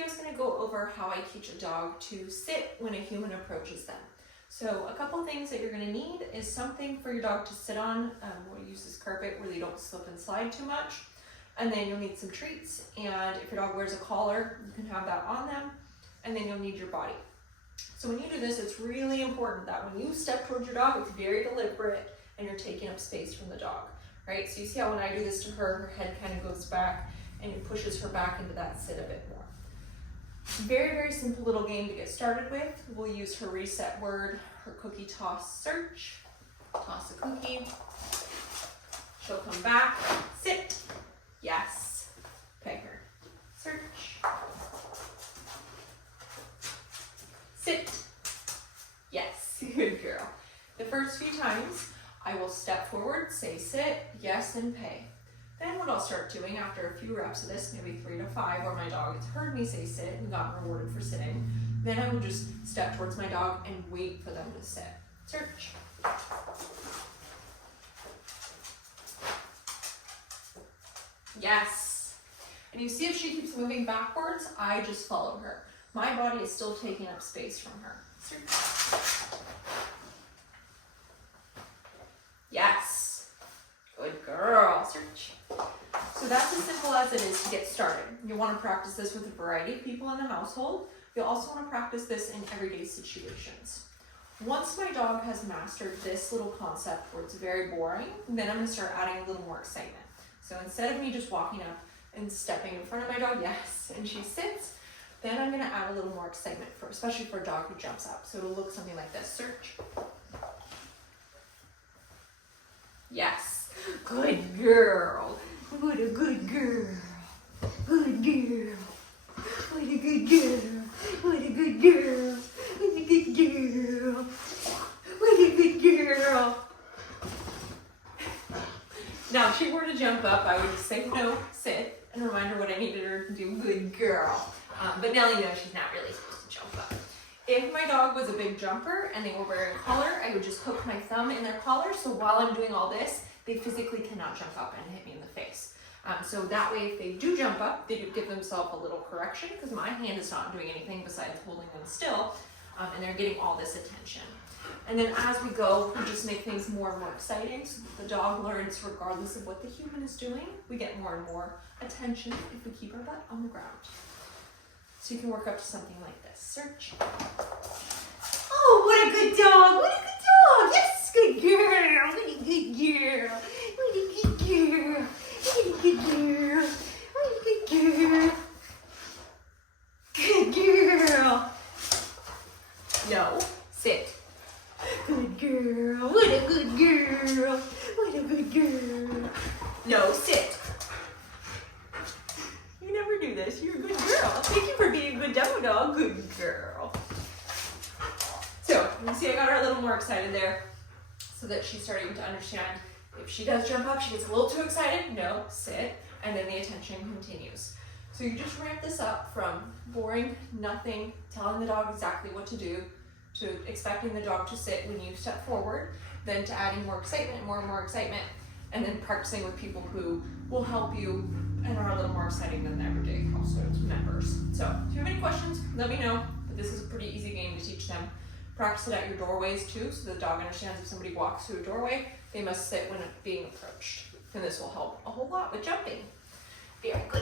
video is going to go over how I teach a dog to sit when a human approaches them. So a couple things that you're going to need is something for your dog to sit on. We'll use this carpet where they don't slip and slide too much. And then you'll need some treats, and if your dog wears a collar, you can have that on them. And then you'll need your body. So when you do this, it's really important that when you step towards your dog, it's very deliberate and you're taking up space from the dog, right? So you see how when I do this to her, her head kind of goes back and it pushes her back into that sit a bit more. Very, very simple little game to get started with. We'll use her reset word, her cookie toss search. Toss a cookie. She'll come back, sit, yes, peg her, search, sit, yes, good girl. The first few times, I will step forward, say sit, yes, and pay. Then what I'll start doing after a few reps of this, maybe 3 to 5, where my dog has heard me say sit and gotten rewarded for sitting, then I will just step towards my dog and wait for them to sit. Search. Yes. And you see if she keeps moving backwards, I just follow her. My body is still taking up space from her. Search. Yes. Good girl. Search. So that's as simple as it is to get started. You'll want to practice this with a variety of people in the household. You'll also want to practice this in everyday situations. Once my dog has mastered this little concept where it's very boring, then I'm going to start adding a little more excitement. So instead of me just walking up and stepping in front of my dog, yes, and she sits, then I'm going to add a little more excitement, especially for a dog who jumps up. So it'll look something like this. Search. Yes. Good girl. What a good girl. Good girl. What a good girl. What a good girl. What a good girl. What a good girl. Now, if she were to jump up, I would just say no, sit, and remind her what I needed her to do. Good girl. But Nellie knows she's not really supposed to jump up. If my dog was a big jumper and they were wearing a collar, I would just hook my thumb in their collar, so while I'm doing all this, they physically cannot jump up and hit me in the face. So that way, if they do jump up, they do give themselves a little correction, because my hand is not doing anything besides holding them still, and they're getting all this attention. And then as we go, we just make things more and more exciting, so that the dog learns regardless of what the human is doing. We get more and more attention if we keep our butt on the ground. So you can work up to something like this. Search. Oh, what a good dog! What a good dog! Yes, good girl! What a good girl! What a good girl! What a good girl! What a good girl! Good girl! No, sit. Good girl! What a good girl! What a good girl! No, sit. You never do this. You're a good girl. Thank you for being a good demo dog. Good girl. So, you see I got her a little more excited there so that she's starting to understand if she does jump up, she gets a little too excited. No, sit. And then the attention continues. So you just ramp this up from boring, nothing, telling the dog exactly what to do, to expecting the dog to sit when you step forward, then to adding more excitement, more and more excitement, and then practicing with people who will help you and are a little more exciting than the everyday household members. So if you have any questions, let me know. But this is a pretty easy game to teach them. Practice it at your doorways too, so the dog understands if somebody walks through a doorway, they must sit when being approached. And this will help a whole lot with jumping. Very good.